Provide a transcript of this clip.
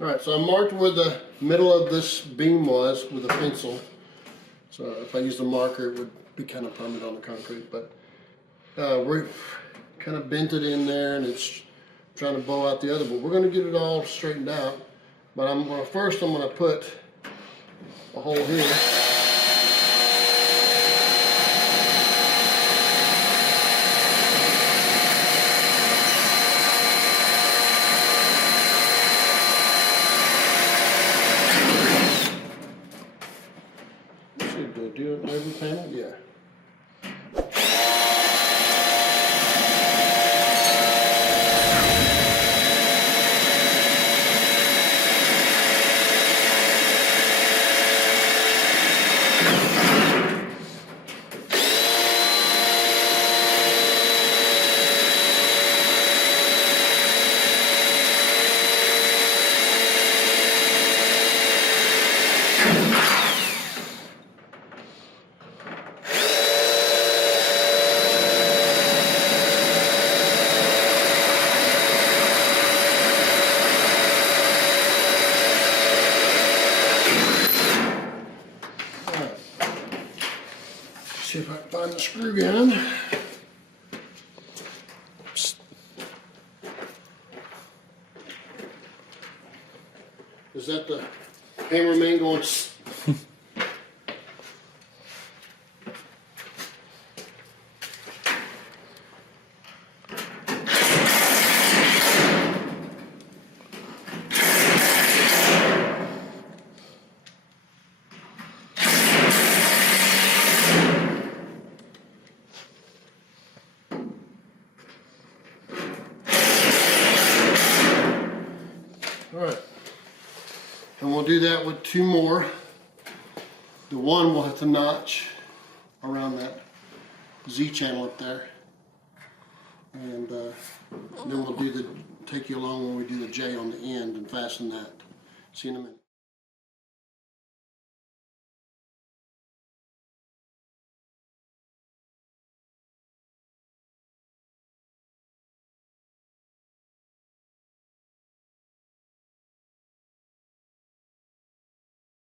Alright, so I marked where the middle of this beam was with a pencil. So if I used a marker, it would be kind of permanent on the concrete. But we're kind of bent it in there, and it's trying to bow out the other. But we're going to get it all straightened out. But first I'm going to put a hole here. Do it in every panel? Yeah. See if I can find the screw gun. Is that the hammerman going? Alright, and we'll do that with two more. The one will have to notch around that Z channel up there. And then we'll take you along when we do the J on the end and fasten that. See you in a minute.